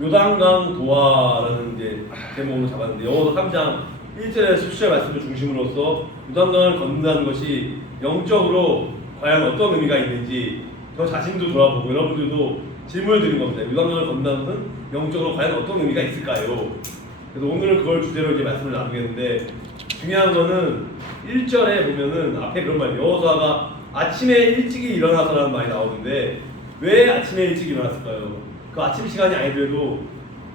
요단강 도화라는 이제 제목으로 잡았는데 영어서 3장 1절에서 17절 말씀을 중심으로써 요단강을 걷는다는 것이 영적으로 과연 어떤 의미가 있는지 저 자신도 돌아보고 여러분들도 질문을 드린 겁니다. 요단강을 걷는다는 것은 영적으로 과연 어떤 의미가 있을까요? 그래서 오늘은 그걸 주제로 이제 말씀을 나누겠는데 중요한 거는 1절에 보면은 앞에 그런 말이에요. 여호수아가 아침에 일찍이 일어나서라는 말이 나오는데 왜 아침에 일찍 일어났을까요? 그 아침 시간이 아니더라도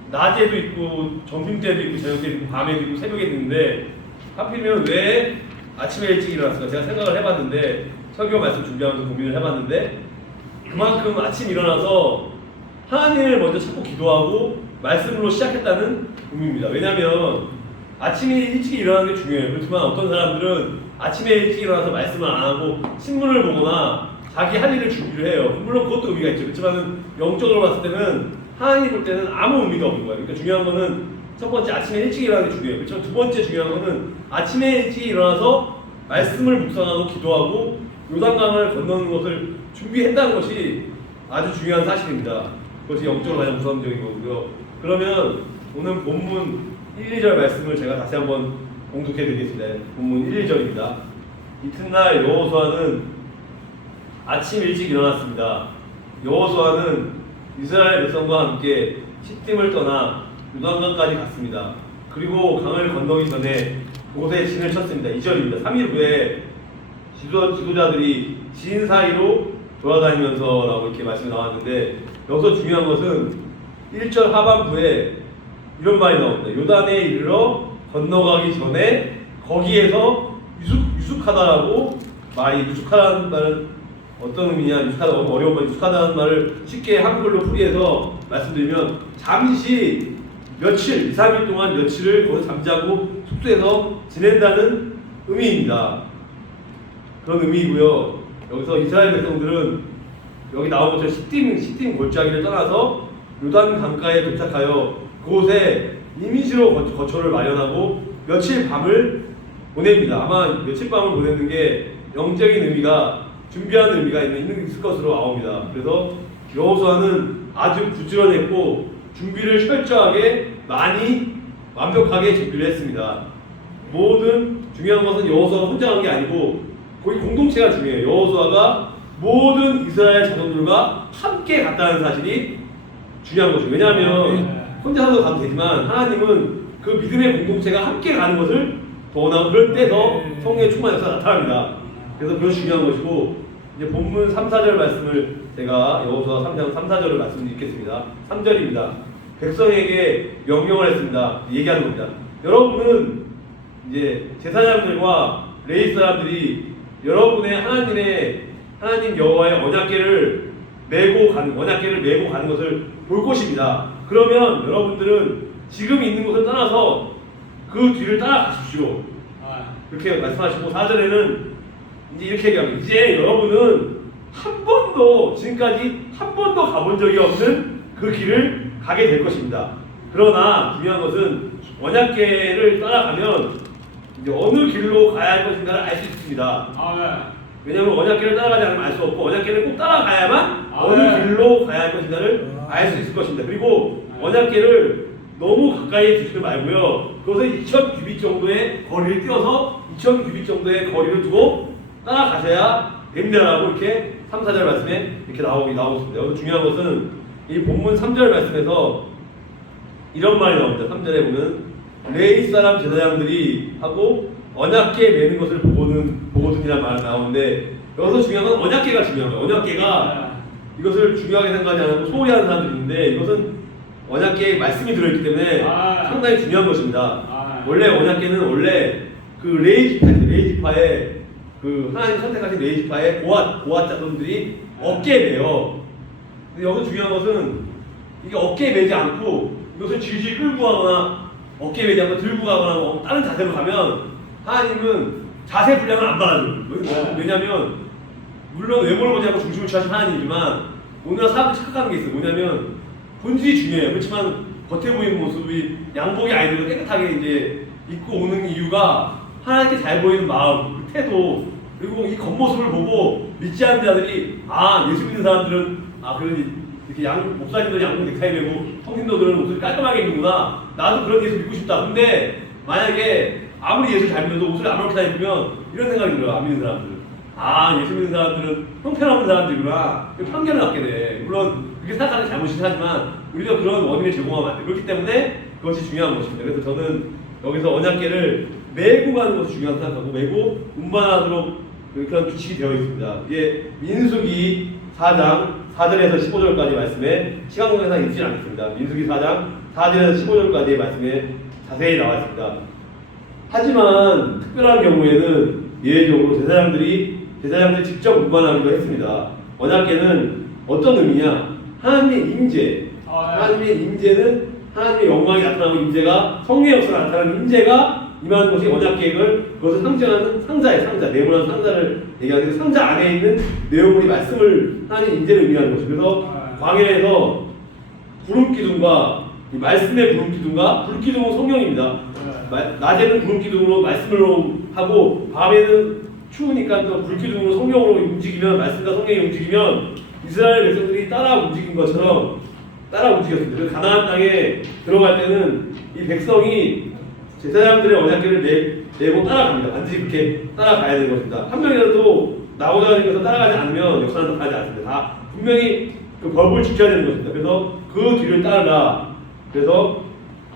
낮에도 있고 점심때도 있고 저녁때도 있고 밤에도 있고 새벽에도 있는데 하필이면 왜 아침에 일찍 일어났을까? 제가 생각을 해봤는데 설교 말씀 준비하면서 고민을 해봤는데 그만큼 아침 일어나서 하나님을 먼저 찾고 기도하고 말씀으로 시작했다는 의미입니다. 왜냐하면 아침에 일찍 일어나는 게 중요해요. 그렇지만 어떤 사람들은 아침에 일찍 일어나서 말씀을 안 하고 신문을 보거나 자기 할 일을 준비를 해요. 물론 그것도 의미가 있죠. 그렇지만 영적으로 봤을 때는 하나님 볼 때는 아무 의미가 없는 거예요. 그러니까 중요한 거는 첫 번째 아침에 일찍 일어나는 게 중요해요. 그렇지만 두 번째 중요한 거는 아침에 일찍 일어나서 말씀을 묵상하고 기도하고 요단강을 건너는 것을 준비했다는 것이 아주 중요한 사실입니다. 그것이 영적으로 가장 우선적인 거고요. 그러면 오늘 본문 1, 2절 말씀을 제가 다시 한번 공독해 드리겠습니다. 본문 1, 2절입니다. 이튿날 여호수아는 아침 일찍 일어났습니다. 여호수아는 이스라엘 백성과 함께 시팀을 떠나 요단강까지 갔습니다. 그리고 강을 건너기 전에 그곳에 진을 쳤습니다. 2절입니다. 3일 후에 지도자들이 진 사이로 돌아다니면서 라고 이렇게 말씀이 나왔는데 여기서 중요한 것은 1절 하반부에 이런 말이 나옵니다. 요단에 이르러 건너가기 전에 거기에서 유숙하다라고 말이 유숙하다는 말은 어떤 의미냐? 유숙하다 너무 어려운 말. 유숙하다는 말을 쉽게 한글로 풀이해서 말씀드리면 잠시 며칠, 2, 3일 동안 며칠을 거기서 잠자고 숙소에서 지낸다는 의미입니다. 그런 의미이고요. 여기서 이스라엘 백성들은 여기 나온 것처럼 시팀 골짜기를 떠나서 요단 강가에 도착하여 그곳에 이미지로 거처를 마련하고 며칠 밤을 보냅니다. 아마 며칠 밤을 보내는 게 영적인 의미가 준비하는 의미가 있을 것으로 나옵니다. 그래서 여호수아는 아주 부지런했고 준비를 철저하게 많이 완벽하게 준비를 했습니다. 모든 중요한 것은 여호수아가 혼자 간 게 아니고 거기 공동체가 중요해요. 여호수아가 모든 이스라엘 자손들과 함께 갔다는 사실이 중요한 거죠. 왜냐하면 혼자서도 가도 되지만 하나님은 그 믿음의 공동체가 함께 가는 것을 더 원하고 그럴 때 더 성령의 충만 역사가 나타납니다. 그래서 그것이 중요한 것이고 이제 본문 3, 4절 말씀을 제가 여호수아 3장 3, 4절을 말씀드리겠습니다. 3절입니다. 백성에게 명령을 했습니다. 얘기하는 겁니다. 여러분은 이제 제사장들과 레위 사람들이 여러분의 하나님 여호와의 언약궤를 메고 가는 것을 볼 것입니다. 그러면 여러분들은 지금 있는 곳을 떠나서 그 뒤를 따라가십시오. 이렇게 말씀하시고 4절에는 이제 이렇게 얘기합니다. 이제 여러분은 지금까지 한 번도 가본 적이 없는 그 길을 가게 될 것입니다. 그러나 중요한 것은 언약궤를 따라가면 이제 어느 길로 가야 할 것인가를 알 수 있습니다. 왜냐하면 언약궤를 따라가지 않으면 알 수 없고 언약궤를 꼭 따라가야만 어느 길로 가야 할 것인가를 알 수 있을 것입니다. 그리고 언약궤를 너무 가까이에 두지 말고요. 그것을 2,000규빗 정도의 거리를 띄워서 2,000규빗 정도의 거리를 두고 따라가셔야 됩니다라고 이렇게 3, 4절 말씀에 이렇게 나오고 있습니다. 여기서 중요한 것은 이 본문 3절 말씀에서 이런 말이 나옵니다. 3절에 보면 레위 사람 제사장들이 하고 언약궤 매는 것을 보거든이라는 말이 나오는데 여기서 중요한 건 언약궤가 중요한 거예요. 언약궤가 이것을 중요하게 생각하지 않고 소홀히 하는 사람들이 있는데 이것은 언약궤에 말씀이 들어있기 때문에 상당히 중요한 것입니다. 원래 언약궤는 원래 그 레위 지파의 그 하나님 선택하신 레위 지파의 고앗 자손들이 어깨에 매요. 근데 여기서 중요한 것은 이게 어깨에 매지 않고 이것을 질질 끌고 가거나 어깨에 매지 않고 들고 가거나 뭐 다른 자세로 가면 하나님은 자세 분량을 안 받아줘요. 왜냐면 물론 외모를 보지 않고 중심을 취하신 하나님이지만 오늘날 사람들이 착각하는 게 있어요. 뭐냐면 본질이 중요해요. 그렇지만 겉에 보이는 모습이 양복이 아니더라도 깨끗하게 이제 입고 오는 이유가 하나님께 잘 보이는 마음, 태도, 그리고 이 겉모습을 보고 믿지 않는 자들이 예수 믿는 사람들은 그러니 이렇게 목사님들 양복 넥타이 메고 성신도들은 옷을 깔끔하게 입는구나. 나도 그런 예수 믿고 싶다. 근데 만약에 아무리 예수 잘 믿어도 옷을 아무렇게나 입으면 이런 생각이 들어요. 안 믿는 사람들. 아, 예수 믿는 사람들은 형편없는 사람들이구나. 편견을 갖게 돼. 물론 그렇게 생각하는 게 잘못이긴 하지만 우리가 그런 원인을 제공하면 안 돼. 그렇기 때문에 그것이 중요한 것입니다. 그래서 저는 여기서 언약궤를 메고 가는 것이 중요하다고 생각하고 메고 운반하도록 그런 규칙이 되어 있습니다. 이게 민수기 4장 4절에서 15절까지 말씀에 시간공에서 읽지 않겠습니다. 민수기 4장 4절에서 15절까지의 말씀에 자세히 나와 있습니다. 하지만 특별한 경우에는 예외적으로 제사장들이 직접 운반하기도 했습니다. 언약궤는 어떤 의미냐? 하나님의 임재. 하나님의 임재는 하나님의 영광이 나타나고 임재가 성령의 역사가 나타나는 임재가 임하는 것이 언약궤를 그것을 상징하는 상자예요. 상자. 네모난 상자를 얘기하는데 상자 안에 있는 내용물이 말씀을 하나님의 임재를 의미하는 것이죠. 그래서 광야에서 구름기둥과 이 말씀의 구름기둥과 불기둥은 성령입니다. 낮에는 구름기둥으로 말씀으로 하고 밤에는 추우니까 또 불기둥으로 성령으로 움직이면 말씀과 성령이 움직이면 이스라엘 백성들이 따라 움직인 것처럼 따라 움직였습니다. 그래서 가나안 땅에 들어갈 때는 이 백성이 제사장들의 언약궤를 메고 따라갑니다. 반드시 그렇게 따라가야 되는 것입니다. 한 명이라도 나오자 하는 것을 따라가지 않으면 역사는 가지 않습니다. 다 분명히 그 법을 지켜야 되는 것입니다. 그래서 그 뒤를 따르라. 그래서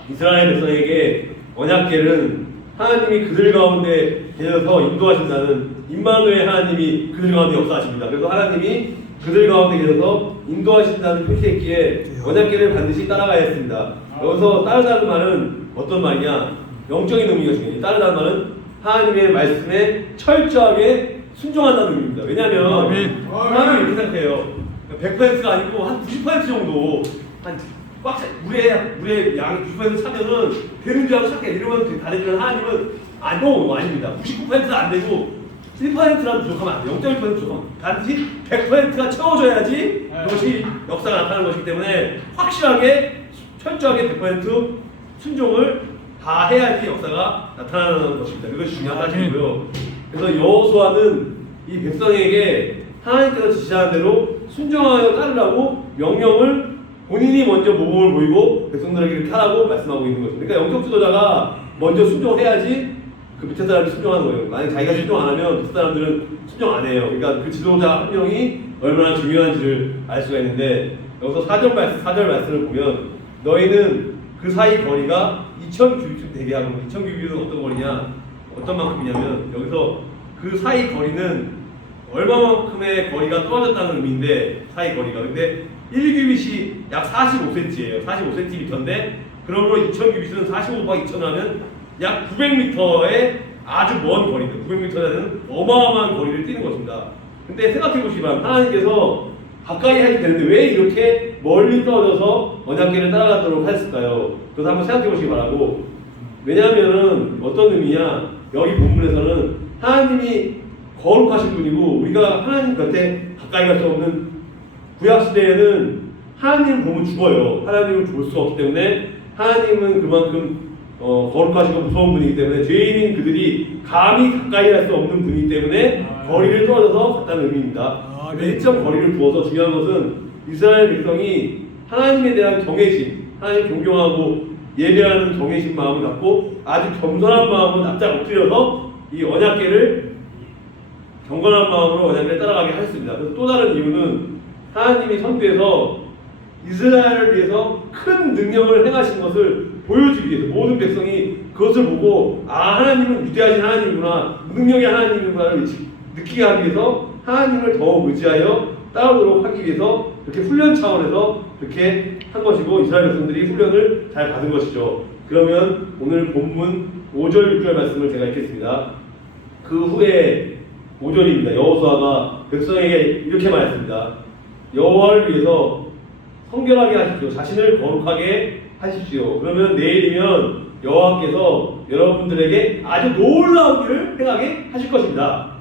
이스라엘 백성에게 언약궤는 하나님이 그들 가운데 계셔서 인도하신다는 임마누엘 하나님이 그들 가운데 역사하십니다. 그래서 하나님이 그들 가운데 계셔서 인도하신다는 표시했기에 언약궤를 반드시 따라가야 했습니다. 여기서 따르다는 말은 어떤 말이냐? 영적인 의미가 중요해요. 따르다는 말은 하나님의 말씀에 철저하게 순종한다는 의미입니다. 왜냐하면 하나님이 이렇게 생각해요. 100%가 아니고 한 90% 정도 물에 양이 90% 차면은 되는 줄 알고 착해. 이러면 다르지만 하나님은 아닙니다. 99%는 안 되고 1%라도 부족하면 안 돼요. 0.1% 부족하면 반드시 100%가 채워져야지 그것이 역사가 나타나는 것이기 때문에 확실하게 철저하게 100% 순종을 다 해야지 역사가 나타나는 것입니다. 그것이 중요한 사실이고요. 그래서 여호수아는 이 백성에게 하나님께서 지시하는 대로 순종하여 따르라고 명령을 본인이 먼저 모범을 보이고 백성들에게 이렇게 하라고 말씀하고 있는 것입니다. 그러니까 영적 지도자가 먼저 순종해야지 그 밑에 사람이 순종하는 거예요. 만약 자기가 순종 안 하면 밑에 사람들은 순종 안 해요. 그러니까 그 지도자 한 명이 얼마나 중요한지를 알 수가 있는데 여기서 4절 말씀을 보면 너희는 그 사이 거리가 2000규빗쯤 되게 하고 2000규빗은 어떤 거리냐? 어떤 만큼이냐면 여기서 그 사이 거리는 얼마만큼의 거리가 떨어졌다는 의미인데 사이 거리가 근데 1규빗이 약 45cm예요. 45cm인데 그러므로 2000규빗은 45 곱하기 2000 하면 약 900m의 아주 먼 거리입니다. 900m라는 어마어마한 거리를 뛰는 것입니다. 근데 생각해 보시기 바랍니다. 하나님께서 가까이 하게 되는데 왜 이렇게 멀리 떨어져서 언약궤를 따라가도록 하셨을까요? 그래서 한번 생각해 보시기 바라고. 왜냐하면 어떤 의미냐? 여기 본문에서는 하나님이 거룩하신 분이고 우리가 하나님 곁에 가까이 갈 수 없는 구약 시대에는 하나님을 보면 죽어요. 하나님을 볼 수가 없기 때문에 하나님은 그만큼 거룩하시고 무서운 분이기 때문에 죄인인 그들이 감히 가까이 할 수 없는 분이기 때문에 거리를 떨어져서 갔다는 의미입니다. 일정 거리를 두어서 중요한 것은 이스라엘 백성이 하나님에 대한 경외심, 하나님 존경하고 예배하는 경외심 마음을 갖고 아주 겸손한 마음으로 납작 엎드려서 이 언약궤를 경건한 마음으로 언약궤를 따라가게 하셨습니다. 그래서 또 다른 이유는 하나님이 선두에서 이스라엘을 위해서 큰 능력을 행하신 것을 보여주기 위해서 모든 백성이 그것을 보고 하나님은 위대하신 하나님이구나 능력의 하나님이구나를 느끼게 하기 위해서 하나님을 더 의지하여 따르도록 하기 위해서 그렇게 훈련 차원에서 그렇게 한 것이고 이스라엘 백성들이 훈련을 잘 받은 것이죠. 그러면 오늘 본문 5절 6절 말씀을 제가 읽겠습니다. 그 후에 5절입니다. 여호수아가 백성에게 이렇게 말했습니다. 여호와를 위해서 성결하게 하십시오. 자신을 거룩하게 하십시오. 그러면 내일이면 여호와께서 여러분들에게 아주 놀라운 일을 행하게 하실 것입니다.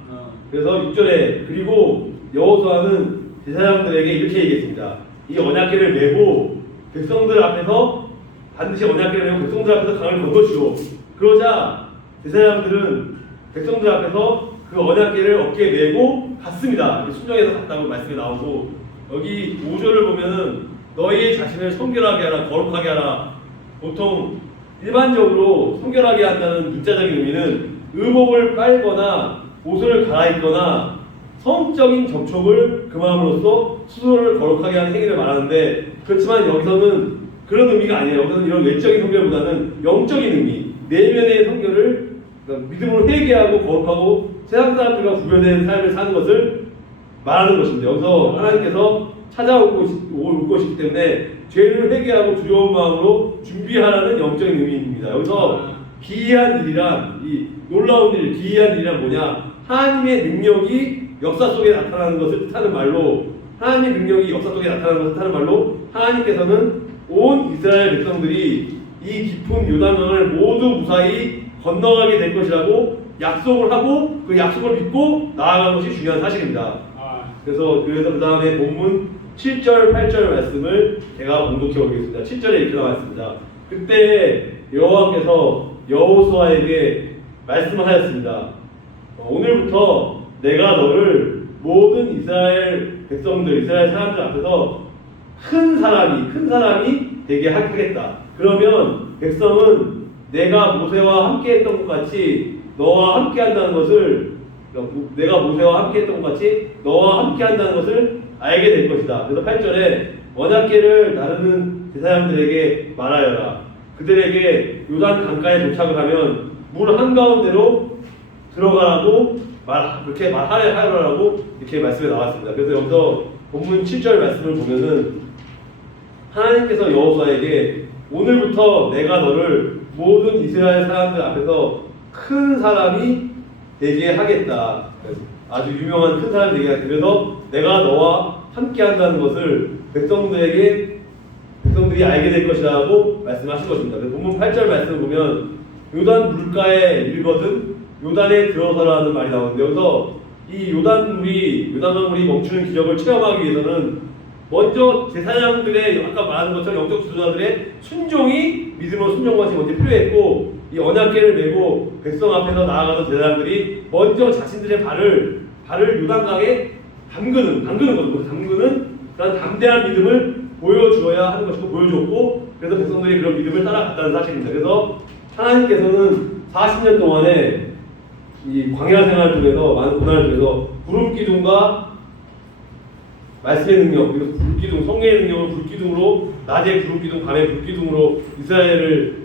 그래서 6절에 그리고 여호수아는 제사장들에게 이렇게 얘기했습니다. 이 언약궤를 메고 백성들 앞에서 반드시 언약궤를 메고 백성들 앞에서 강을 건너시오. 그러자 제사장들은 백성들 앞에서 그 언약궤를 어깨에 메고 갔습니다. 순종해서 갔다고 말씀이 나오고 여기 5절을 보면은 너희 자신을 성결하게 하라, 거룩하게 하라. 보통 일반적으로 성결하게 한다는 문자적인 의미는 의복을 빨거나 옷을 갈아입거나 성적인 접촉을 금함으로써 스스로를 거룩하게 하는 행위를 말하는데, 그렇지만 여기서는 그런 의미가 아니에요. 여기서는 이런 외적인 성결보다는 영적인 의미, 내면의 성결을 그러니까 믿음으로 회개하고 거룩하고 세상 사람들과 구별된 삶을 사는 것을 말하는 것입니다. 여기서 하나님께서 찾아올 것이기 때문에 죄를 회개하고 두려운 마음으로 준비하라는 영적인 의미입니다. 여기서 기이한 일이란, 이 놀라운 일, 기이한 일이란 뭐냐? 하나님의 능력이 역사 속에 나타나는 것을 뜻하는 말로, 하나님의 능력이 역사 속에 나타나는 것을 뜻하는 말로, 하나님께서는 온 이스라엘 백성들이 이 깊은 요단강을 모두 무사히 건너가게 될 것이라고 약속을 하고 그 약속을 믿고 나아가는 것이 중요한 사실입니다. 그래서 그 다음에 본문 7절, 8절 말씀을 제가 봉독해 보겠습니다. 7절에 이렇게 나와 있습니다. 그때 여호와께서 여호수아에게 말씀하였습니다. 오늘부터 내가 너를 모든 이스라엘 백성들, 이스라엘 사람들 앞에서 큰 사람이 되게 하겠다. 그러면 백성은 내가 모세와 함께했던 것 같이 너와 함께한다는 것을, 내가 모세와 함께했던 것 같이 너와 함께한다는 것을 알게 될 것이다. 그래서 8절에 언약궤를 나르는 제사장들에게 말하여라. 그들에게 요단 강가에 도착을 하면 물 한가운데로 들어가라고 그렇게 말하라고 이렇게 말씀에 나왔습니다. 그래서 여기서 본문 7절 말씀을 보면은 하나님께서 여호수아에게 오늘부터 내가 너를 모든 이스라엘 사람들 앞에서 큰 사람이 되게 하겠다. 아주 유명한 큰 사람이 되게 하겠다. 그래서 내가 너와 함께 한다는 것을 백성들이 알게 될 것이라고 말씀하신 것입니다. 본문 8절 말씀을 보면 요단 물가에 이르거든 요단에 들어서라는 말이 나오는데, 여기서 이 요단강물이 멈추는 기적을 체험하기 위해서는 먼저 제사장들의 아까 말한 것처럼 영적 지도자들의 순종이 믿음으로 순종과 같이 먼저 필요했고, 이 언약궤를 메고 백성 앞에서 나아가던 제사장들이 먼저 자신들의 발을 요단강에 담그는 그런 담대한 믿음을 보여주어야 하는 것이고 보여줬고, 그래서 백성들이 그런 믿음을 따라갔다는 사실입니다. 그래서 하나님께서는 40년 동안에 이 광야 생활 중에서 많은 고난을 통해서 구름 기둥과 말씀의 능력, 그리고 불기둥, 성령의 능력을 불기둥으로, 낮에 구름 기둥, 밤에 불기둥으로 이스라엘을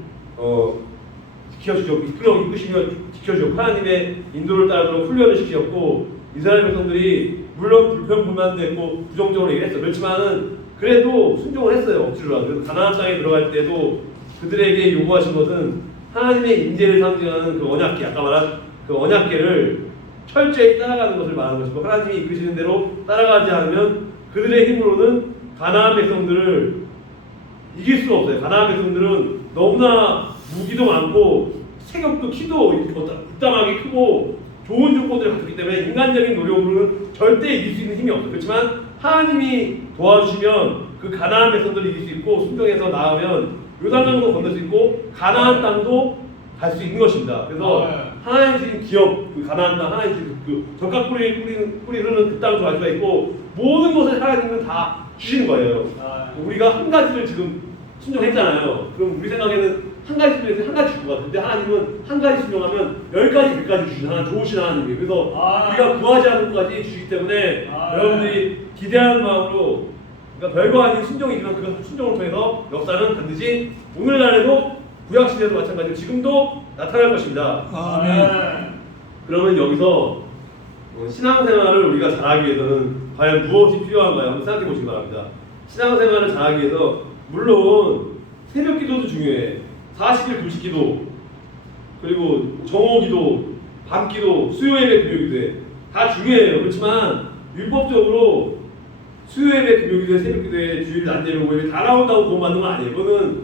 지켜주셨고, 이끄시며 지켜주셨고, 하나님의 인도를 따르도록 훈련을 시키셨고, 이스라엘 백성들이 물론 불평불만도 했고 부정적으로 얘기했어요. 그렇지만은 그래도 순종을 했어요. 억지로라도. 그래서 가나안 땅에 들어갈 때도 그들에게 요구하신 것은 하나님의 인재를 상징하는 그 언약궤, 아까 말한 그 언약궤를 철저히 따라가는 것을 말하는 것이고, 하나님이 이끄시는 대로 따라가지 않으면 그들의 힘으로는 가나안 백성들을 이길 수가 없어요. 가나안 백성들은 너무나 무기도 많고 체격도 키도 부담하게 크고 좋은 조건들을 갖췄기 때문에 인간적인 노력으로는 절대 이길 수 있는 힘이 없어요. 그렇지만 하나님이 도와주시면 그 가나안 백성들을 이길 수 있고, 순종해서 나아가면 요단강도 건널 수 있고 가나안 땅도 갈 수 있는 것입니다. 그래서 하나님 주신 기업, 그 가나안 땅, 하나님 주신 그 적각 뿌리 흐르는 그 땅을 알 수가 있고, 모든 것을 하나님은 다 주시는 거예요. 우리가 한 가지를 지금 순종했잖아요. 그럼 우리 생각에는 한 가지 순종해서 한 가지 줄 것 같은데, 하나님은 한 가지 순종하면 10가지, 100가지 주시는 하나님, 좋으신 하나님이에요. 그래서 우리가 구하지 않은 것까지 주시기 때문에 여러분들이 기대하는 마음으로, 그러니까 별거 아닌 순종이지만 그 순종을 통해서 역사는 반드시 오늘날에도 구약시대도 마찬가지로 지금도 나타날 것입니다. 아멘. 그러면 여기서 신앙생활을 우리가 잘하기 위해서는 과연 무엇이 필요한가요? 한번 생각해 보시기 바랍니다. 신앙생활을 잘하기 위해서 물론 새벽기도도 중요해. 40일 금식기도, 그리고 정오기도, 밤기도, 수요예배, 금요기도에 다 중요해요. 그렇지만 율법적으로 수요예배, 금요기도에, 새벽기도에 주일 낮예배 다 나온다고 구원받는 건 아니에요. 그거는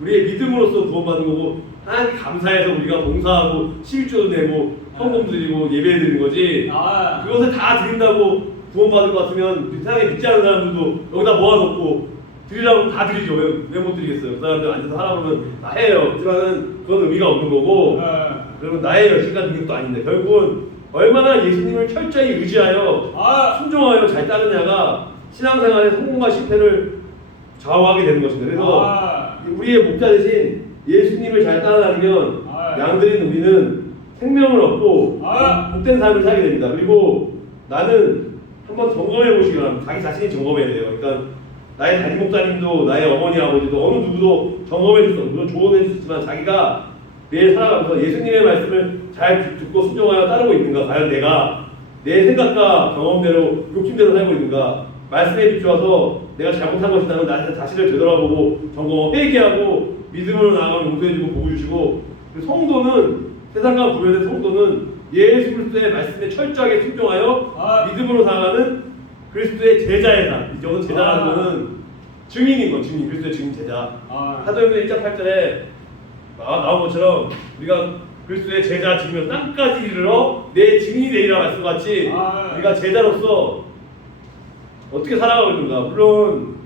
우리의 믿음으로서 구원받는 거고, 하나님 감사해서 우리가 봉사하고 11조도 내고 헌금 드리고 예배 드리는 거지. 그것을 다 드린다고 구원받을 것 같으면 세상에 믿지 않는 사람들도 여기다 모아놓고 드리라고 다 드리죠. 왜 못 드리겠어요? 그 사람들 앉아서 하라고 하면 다 해요. 하지만은 그건 의미가 없는 거고, 그러면 나의 열심과 능력도 아닌데, 결국은 얼마나 예수님을 철저히 의지하여 순종하여 잘 따르냐가 신앙생활의 성공과 실패를 좌우하게 되는 것입니다. 그래서 우리의 목자 대신 예수님을 잘 따라다니면 양들인 우리는 생명을 얻고 복된 삶을 살게 됩니다. 그리고 나는 한번 점검해 보시기 바랍니다. 자기 자신이 점검해야 돼요. 그러니까 나의 담임 목사님도 나의 어머니 아버지도 어느 누구도 점검해 줄 수 없고 조언해 줄 수 있지만 자기가 매일 살아가면서 예수님의 말씀을 잘 듣고 순종하여 따르고 있는가, 과연 내가 내 생각과 경험대로 욕심대로 살고 있는가, 말씀에 비추어서 내가 잘못한 것이라면 나 자신을 되돌아보고 점검하고 회개하고 믿음으로 나아가면 용서해주고 복을 주시고, 성도는 세상과 구별된 성도는 예수 그리스도의 말씀에 철저하게 순종하여 믿음으로 나아가는 그리스도의 제자의 삶. 여기서 제자라는 것은 증인인 거, 증인, 그리스도의 증인 제자. 사도행전 1장 8절에 나온 것처럼 우리가 그리스도의 제자 증인으로 땅까지 이르러 내 증인이 되리라 말씀같이 우리가 제자로서 어떻게 살아가고 있는가. 물론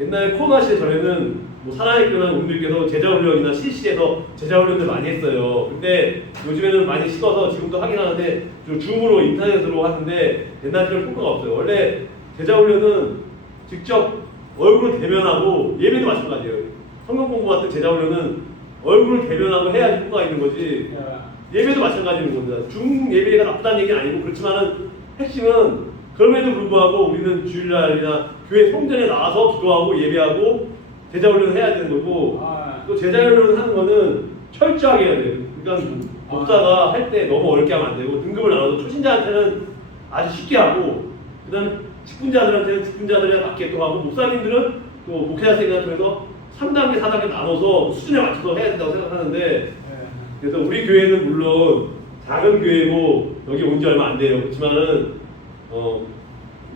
옛날 코로나 시대 전에는 뭐 사랑의 교회 분들께서 제자훈련이나 CC에서 제자훈련을 많이 했어요. 근데 요즘에는 많이 식어서 지금도 하긴 하는데 좀 줌으로 인터넷으로 하는데 옛날처럼 효과가 없어요. 원래 제자훈련은 직접 얼굴을 대면하고, 예배도 마찬가지예요. 성경 공부 같은 제자훈련은 얼굴을 대면하고 해야지 효과가 있는 거지. 예배도 마찬가지인 겁니다. 중 예배가 나쁘다는 얘기는 아니고, 그렇지만은 핵심은 그럼에도 불구하고 우리는 주일날이나 교회 성전에 나와서 기도하고 예배하고 제자훈련을 해야 되는 거고, 또 제자훈련을 하는 거는 철저하게 해야 돼요. 그러니까 목사가 할 때 너무 어렵게 하면 안 되고, 등급을 나눠서 초신자한테는 아주 쉽게 하고, 그다음 직분자들한테는 직분자들에 맞게 또 하고, 목사님들은 또 목회자 생각을 통해서 3단계, 4단계 나눠서 수준에 맞춰서 해야 된다고 생각하는데, 그래서 우리 교회는 물론 작은 교회고 여기 온 지 얼마 안 돼요. 그렇지만은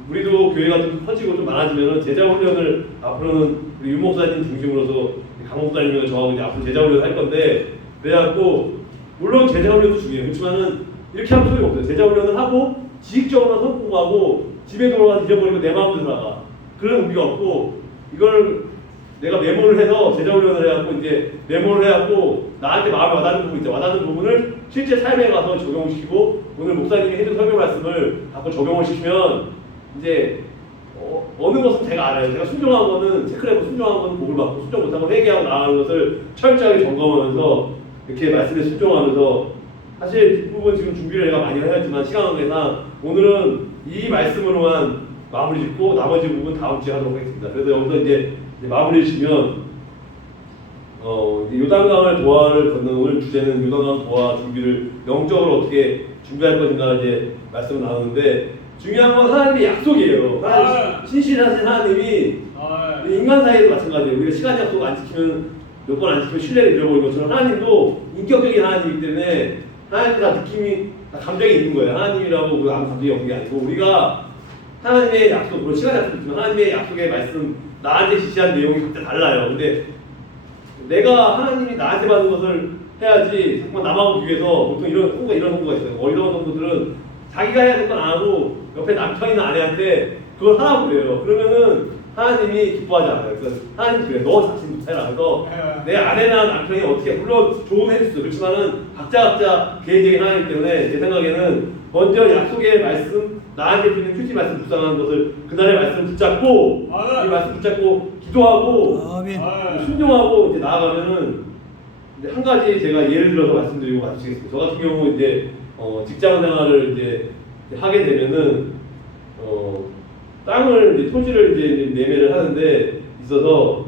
우리도 교회가 좀 커지고 좀 많아지면은 제자훈련을 앞으로는 우리 유 목사님 중심으로서 강 목사님이랑 저하고 이제 앞으로 제자훈련 할 건데, 그래갖고 물론 제자훈련도 중요해요. 그렇지만은 이렇게 하면 소용이 없어요. 제자훈련을 하고 지식적으로만 성공하고 집에 돌아가서 잊어버리고 내 마음대로 살아가, 그런 의미가 없고, 이걸 내가 메모를 해서 제자훈련을 해갖고 이제 메모를 해갖고 나한테 마음에 와닿는 부분 있죠. 와닿는 부분을 실제 삶에 가서 적용시키고, 오늘 목사님이 해준 설교 말씀을 갖고 적용을 시키면 이제 어느 것은 제가 알아요. 제가 순종한 거는 체크를 해고 순종한 거는 복을 받고, 순종 못한 건 회개하고 나가는 것을 철저하게 점검하면서 이렇게 말씀에 순종하면서, 사실 뒷부분 지금 준비를 내가 많이 해야지만 시간 관계상 오늘은 이 말씀으로만 마무리 짓고 나머지 부분 다음 주에 하도록 하겠습니다. 그래서 여기서 이제 마무리 지으면 요단강을 도하를 걷는 오늘 주제는 요단강 도하 준비를 영적으로 어떻게 준비할 것인가 이제 말씀을 나누는데, 중요한 건 하나님의 약속이에요. 신실하신 하나님이 인간 사이에도 마찬가지예요. 우리가 시간 약속 안 지키면, 몇 번 안 지키면 신뢰를 잃어버리는 것처럼 하나님도 인격적인 하나님이기 때문에 하나님도 다 느낌이, 다 감정이 있는 거예요. 하나님이라고 아무 감정이 없는 게 아니고, 우리가 하나님의 약속, 물론 시간 약속도 있지만 하나님의 약속의 말씀, 나한테 지시한 내용이 각자 달라요. 근데 내가 하나님이 나한테 받은 것을 해야지, 잠깐 남하고 비교해서 보통 이런 성부가 있어요. 어리석은 성부들은 자기가 해야 될 건 안 하고 옆에 남편이나 아내한테 그걸 하라고 그래요. 그러면은 하나님이 기뻐하지 않아요. 그래서 하나님 그래, 너 자신부터 해라. 그래서 내 아내나 남편이 어떻게, 물론 좋은 해줬어. 그렇지만은 각자 개인적인 하나님 때문에 제 생각에는 먼저 약속의 말씀, 나한테 주는 휴지 말씀 묵상하는 것을, 그날의 말씀 붙잡고 이 말씀 붙잡고 기도하고 순종하고 이제 나아가면은, 이제 한 가지 제가 예를 들어서 말씀드리고 마치겠습니다. 저 같은 경우 이제 직장 생활을 이제 하게 되면은 땅을 이제 토지를 이제 매매를 하는데 있어서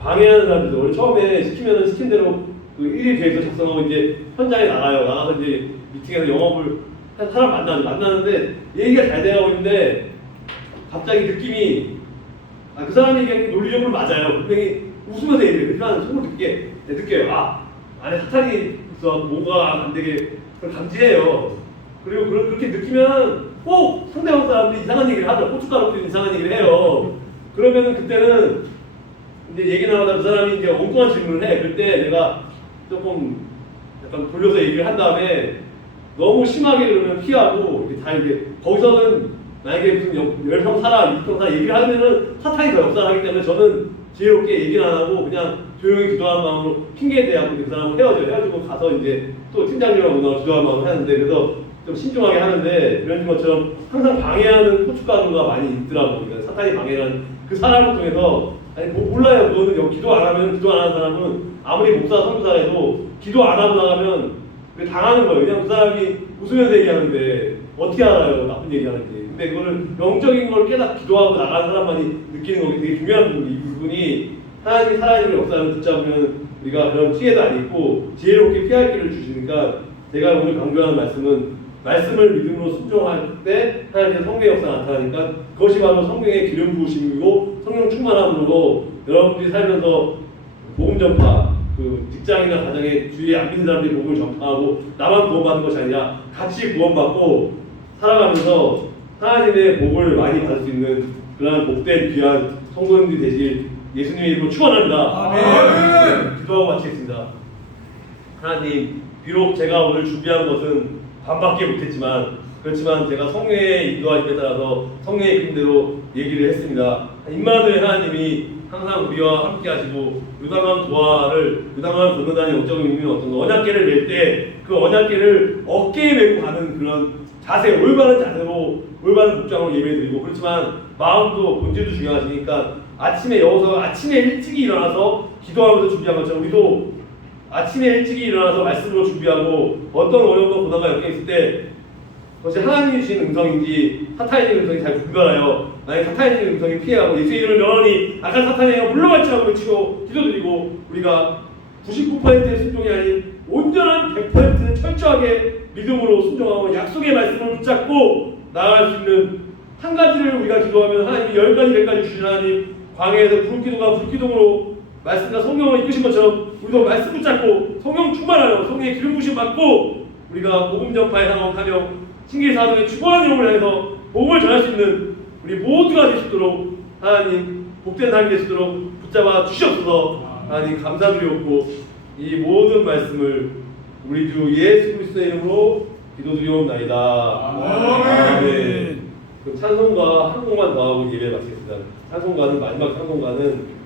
방해하는 사람들도 원래 처음에 시키면은 시킨 대로 그 일일 계획서 작성하고 이제 현장에 나가서 이제 미팅에서 영업을 한 사람 만나는데 얘기가 잘 돼가고 있는데 갑자기 느낌이, 그 사람 얘기하는 게 논리적으로 맞아요. 분명히 웃으면서 얘기해요. 그렇지만 속으로 느껴요. 안에 사탄이 있어, 뭔가 안 되게 그걸 감지해요. 그리고 그렇게 느끼면 꼭 상대방 사람들이 이상한 얘기를 하죠. 고춧가루도 이상한 얘기를 해요. 그러면은 그때는 이제 얘기 나가다 그 사람이 이제 엉뚱한 질문을 해. 그때 내가 조금 약간 돌려서 얘기를 한 다음에 너무 심하게 그러면 피하고, 이렇게 다 이렇게 거기서는 만약에 무슨 10평 살아, 20평 살아 얘기를 하면은 사탄이 더 역사하기 때문에 저는 지혜롭게 얘기를 안 하고 그냥 조용히 기도하는 마음으로 핑계에 대하고 그 사람을 헤어지고 가서 이제 또 팀장님하고 문화를 기도하는 마음으로 하는데, 그래서 좀 신중하게 하는데, 이런 것처럼 항상 방해하는 고춧가루가 많이 있더라고요. 그러니까 사탄이 방해하는 그 사람을 통해서 아니 뭐 몰라요. 그거는 기도 안 하는 사람은 아무리 목사 선교사라도 기도 안 하고 나가면 당하는 거예요. 그냥 그 사람이 웃으면서 얘기하는데 어떻게 알아요? 나쁜 얘기하는데. 근데 그거는 영적인 걸 기도하고 나가는 사람만이 느끼는 거기 되게 중요한 부분이, 이 부분이 하나님이 살아있는 역사를 붙잡으면 우리가 그런 피해도 안 입고 지혜롭게 피할 길을 주시니까, 제가 오늘 강조하는 말씀은 말씀을 믿음으로 순종할 때 하나님의 성령의 역사가 나타나니까 그것이 바로 성령의 기름 부으심이고 성령 충만함으로 여러분들이 살면서 복음 전파, 그 직장이나 가정에 주위에 안 믿는 사람들이 복음을 전파하고 나만 구원받는 것이 아니라 같이 구원받고 살아가면서 하나님의 복을 많이 받을 수 있는 그러한 복된 귀한 성도님들이 되실 예수님의 이름으로 축원합니다. 아멘. 기도하고 마치겠습니다. 하나님, 비록 제가 오늘 준비한 것은 반밖에 못했지만, 그렇지만 제가 성령의 인도하심에 따라서 성령의 그림대로 얘기를 했습니다. 임마누엘 하나님이 항상 우리와 함께 하시고 유당한 도화를 유당한 건너다니는 영적인 의미는 어떤 언약궤를 맬 때 그 언약궤를 어깨에 메고 가는 그런 자세, 올바른 자세로 올바른 복장으로 예배드리고, 그렇지만 마음도 본질도 중요하시니까 아침에 여기서 아침에 일찍이 일어나서 기도하면서 준비한 것처럼 우리도 아침에 일찍이 일어나서 말씀으로 준비하고 어떤 어려움과 고난과 역경이 있을 때 그것이 하나님이 주신 음성인지 사탄의 음성이 잘 분별하여 만약 사탄의 음성이 피하고 예수의 이름을 명하니 악한 사탄이여 물러갈지라고 외치고 기도드리고, 우리가 99%의 순종이 아닌 온전한 100% 철저하게 믿음으로 순종하고 약속의 말씀을 붙잡고 나아갈 수 있는 한 가지를 우리가 기도하면 하나님이 10가지 100가지 주신 하나님, 광야에서 불기둥과 불기둥으로 말씀과 성령을 이끄신 것처럼 우리도 말씀 붙잡고 성령 충만하여 성령의 기름 부으심 받고 우리가 복음 전파에 항목하며 신기 사도의 축원한 영을 향해서 복음을 전할 수 있는 우리 모두가 될 수 있도록 하나님 복된 삶이 될 수 있도록 붙잡아 주시옵소서. 하나님 감사드리옵고 이 모든 말씀을 우리 주 예수 그리스도의 이름으로 기도드리옵나이다. 아멘. 그럼 찬송가 한 곡만 더 하고 예배 마치겠습니다. 찬송가는 마지막 찬송가는